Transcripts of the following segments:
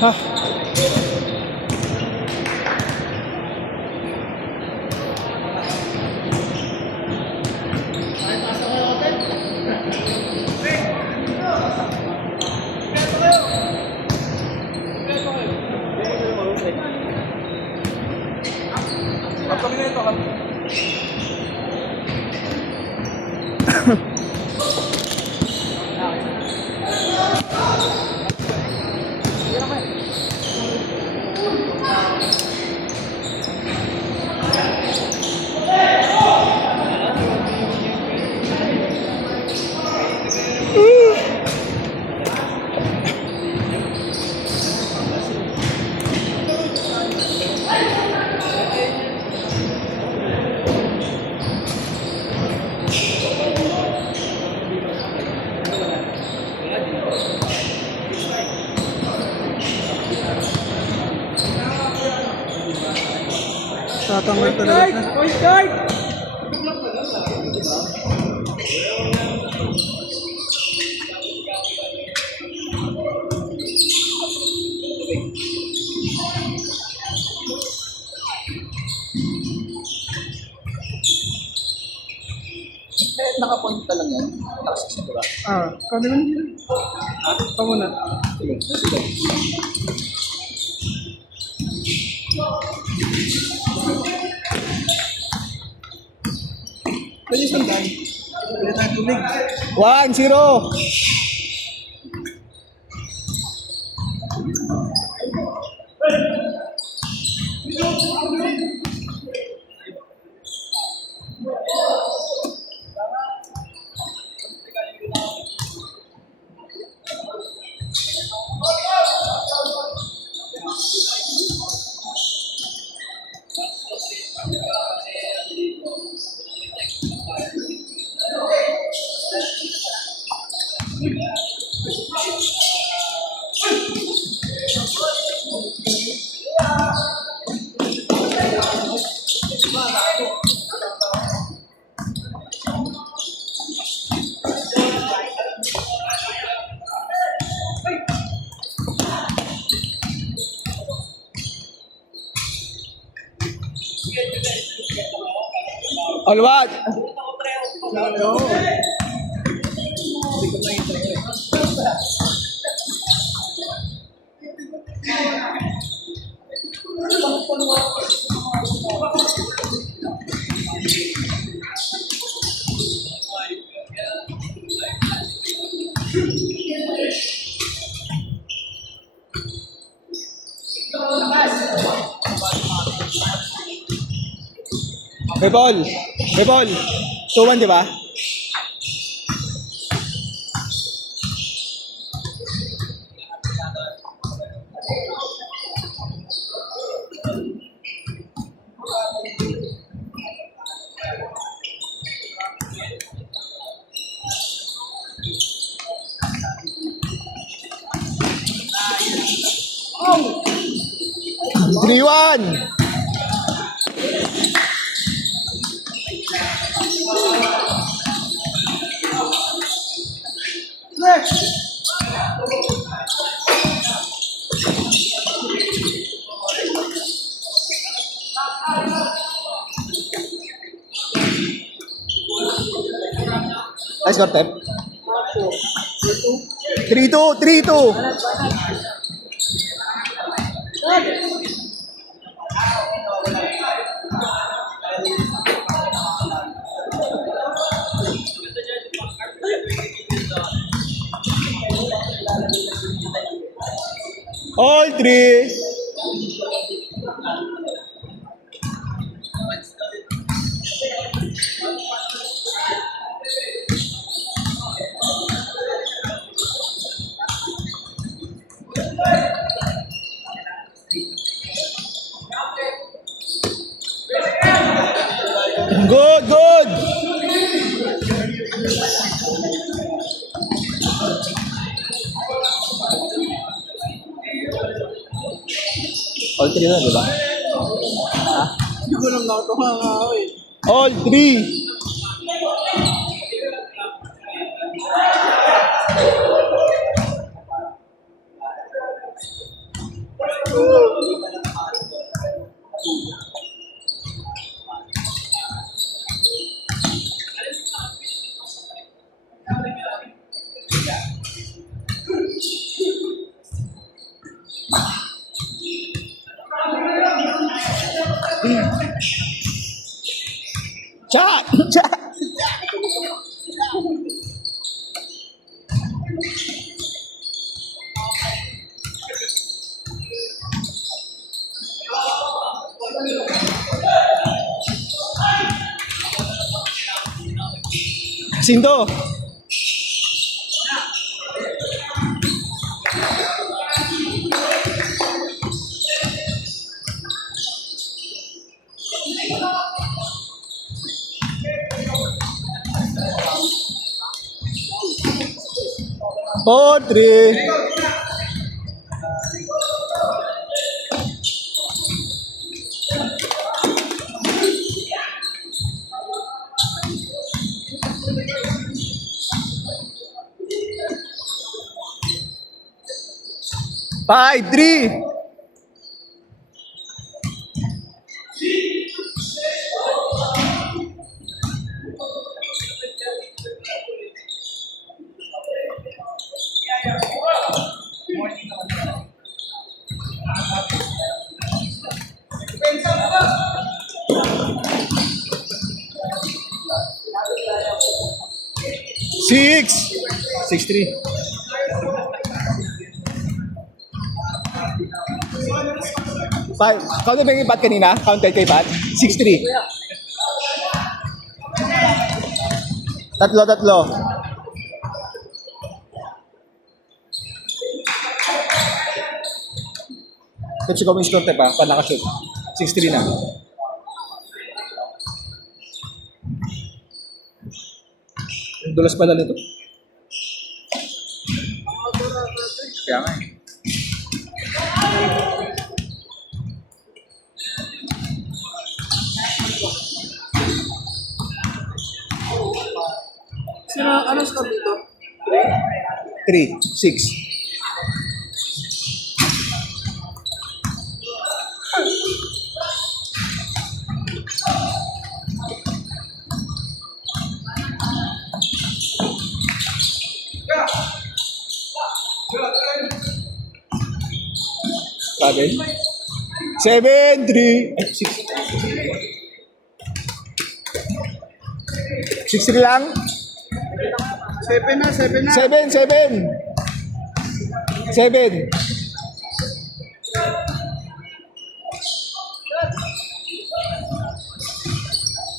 Ha? Kami na ito kami. Tatanggal talaga. Point guard! Naka-point ka lang yan. Naka-6 ba? Kami lang yun. Ito muna. Sige, sige. Pwede sundan. Pwede tayo tubig. 1-0. All what? May ball. May ball. 2-1, di ba? Three one. Ay, score time. 3-2, 3-2. All three. Good, good. All 3 na, di ba? Hindi ko lang ako tumanga eh. All 3. Sindo. Podre. Five, three. Six. 6-3. Five. Counted ba yung bat kanina? Counted kay bat? 6-3. Tatlo. Pepsi ko yung score pa, pa nakashoot. 6-3 na. Dulas pala nito. Kaya nga eh. Ano score dito? 3, 6. Seven. 7-3. 6-3 lang? 7 na. 7.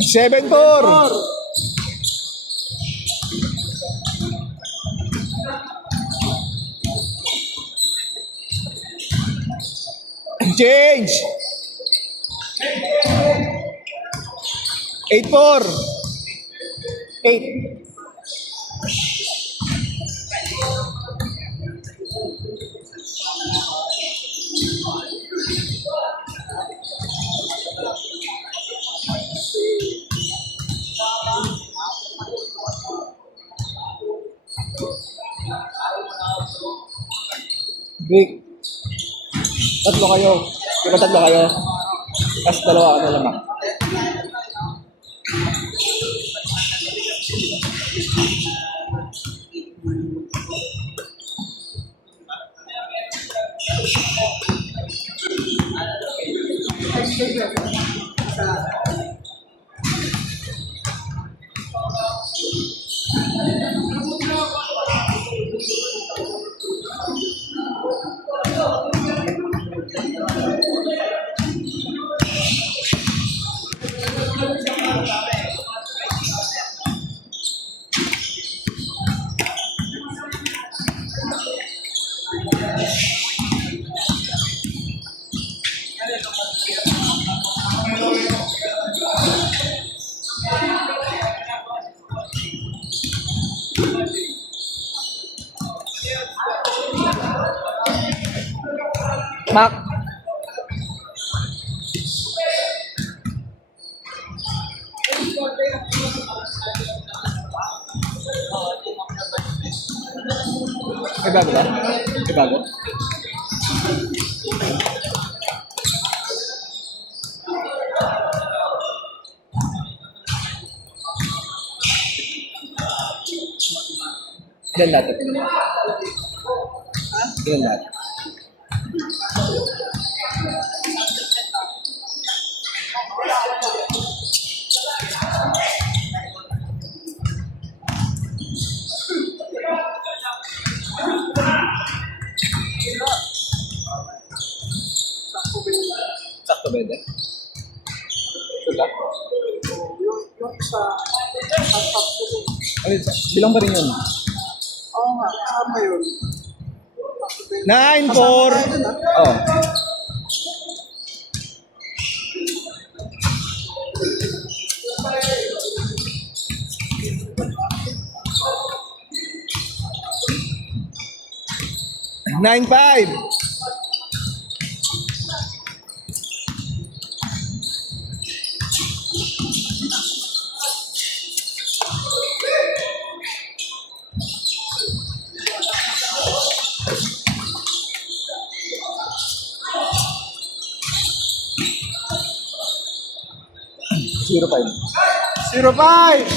7-4. Change. 8-4. 8. Break. Tatlo kayo. Diba tatlo kayo? Tapos dalawa ka na lamang. Mark. May bago ba? May bago? Ilan natin? Ilan natin? Pwede. Sula. Yung isa, half-half ko yun. Ay, bilang pa rin yun. Oo nga, kasama yun. 9, 4. Oh. Nine, 5. Zero five. 0-5.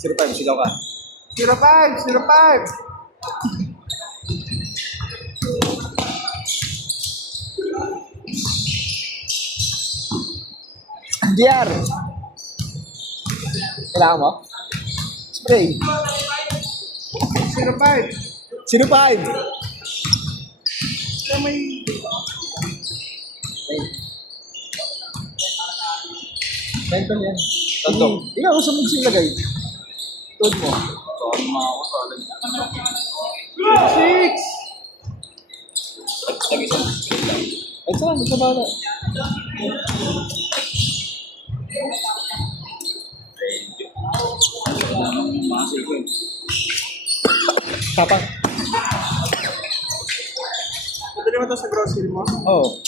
Zero five. Sigaw ka. 0-5. 0-5. DR. Kailangan mo? Spray. 0-5. 05. Kaya may... Mental yan. Tanto. Ikaw, gusto mo gusto ilagay. Tuod mo. 6. Tag-isang. Ay, saan? Sa bala. Tapang. Madali mo to sa grocery mo? Oo.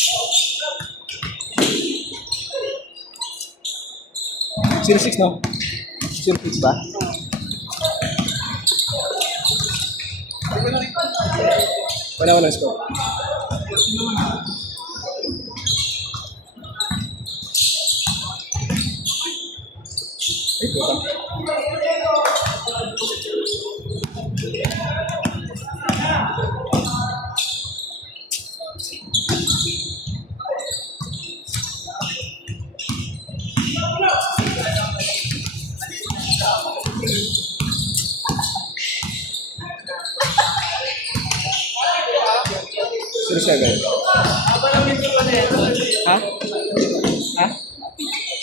06, no? 06 ba? Wala score. Ay, puta. Sino siya guys? Ha? Ha?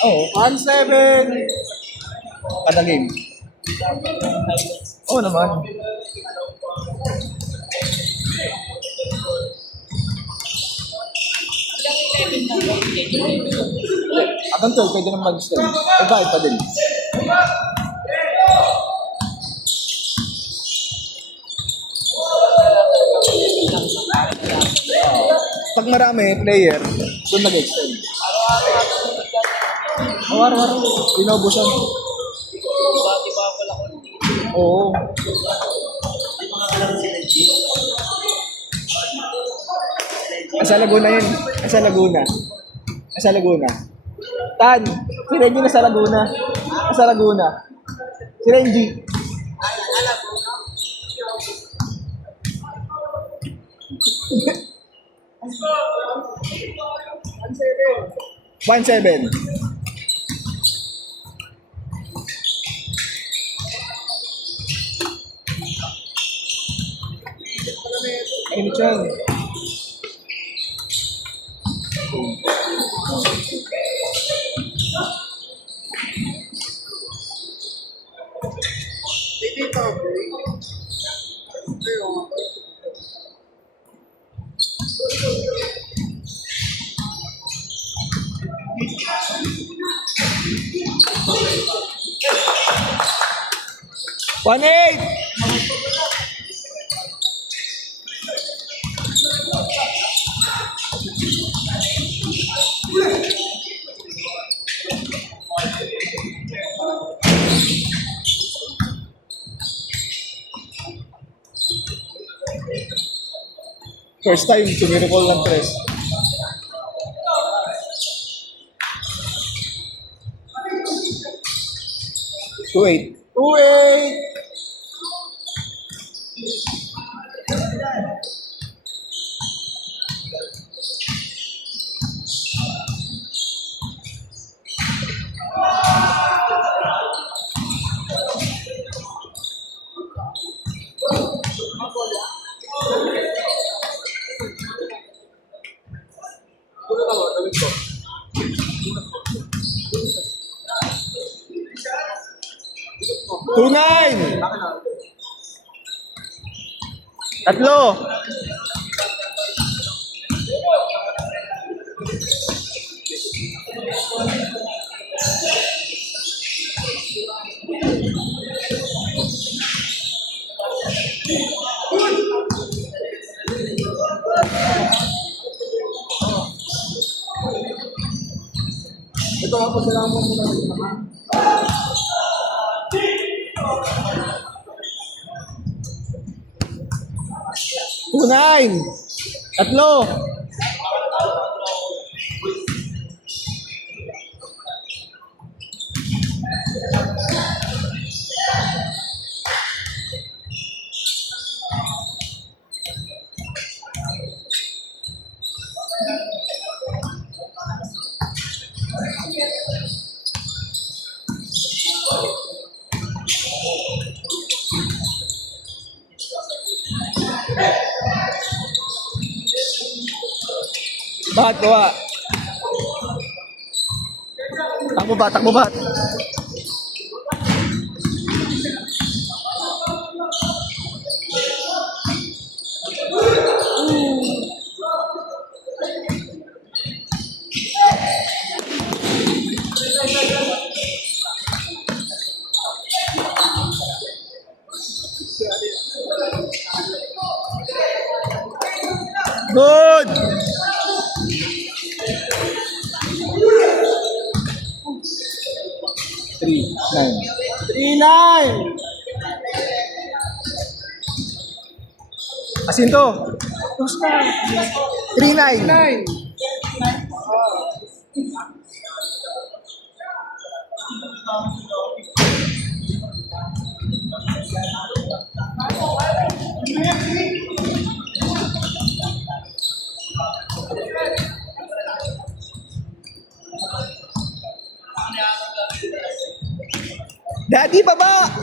Oo. 1-7. Kada game. Oo naman. Hanggang 12, pwede naman mag-stand. Eh, bakit pa din? Pag marami player, doon nag-extend. Araw-araw. Inaubusan. Oo. Asa Laguna yun. Asa Laguna. Asa Laguna. Tan, si Reggie nasa Laguna. Asa Laguna. Si Reggie. One seven. Ay, Michel. Hindi ka break. Ayun. One eight. First time, sumirikol ng tres. Two eight. 2-8. 2-9. Tatlo. Ito ako sila mo muna rin naman. 2-9. Tatlo. Bat, gawa. Takbo bat, takbo bat. Good! Three, nine. 3-9. Asinto. Tapos na. 3-9. 9. Daddy, baba!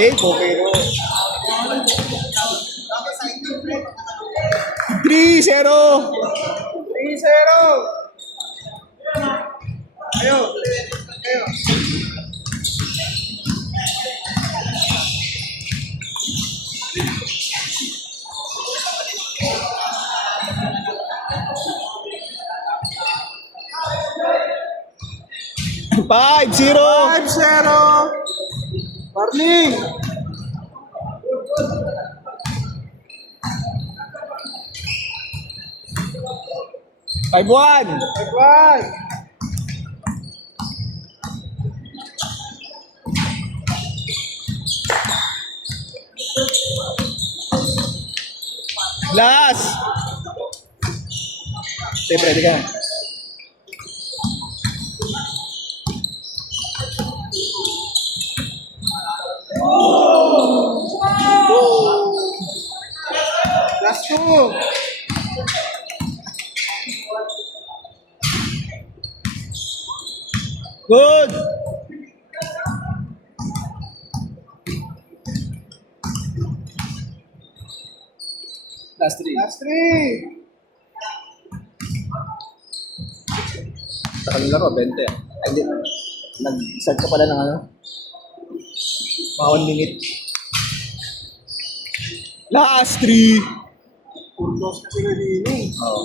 Pero 3-0. 3-0. Ayo. Ayo. Five, 0. 5-0. Barney. Five, 1. 5-1. Last. Step ready ka. Last 2. Good. Last three. Last 3. Sa kanila ko, 20. Ay, hindi. Nag-start ka pala ng ano? Mga 1 minute. Last 3. Purdos kasi nalini. Oo.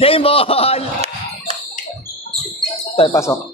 Game ball! Tayo, pasok.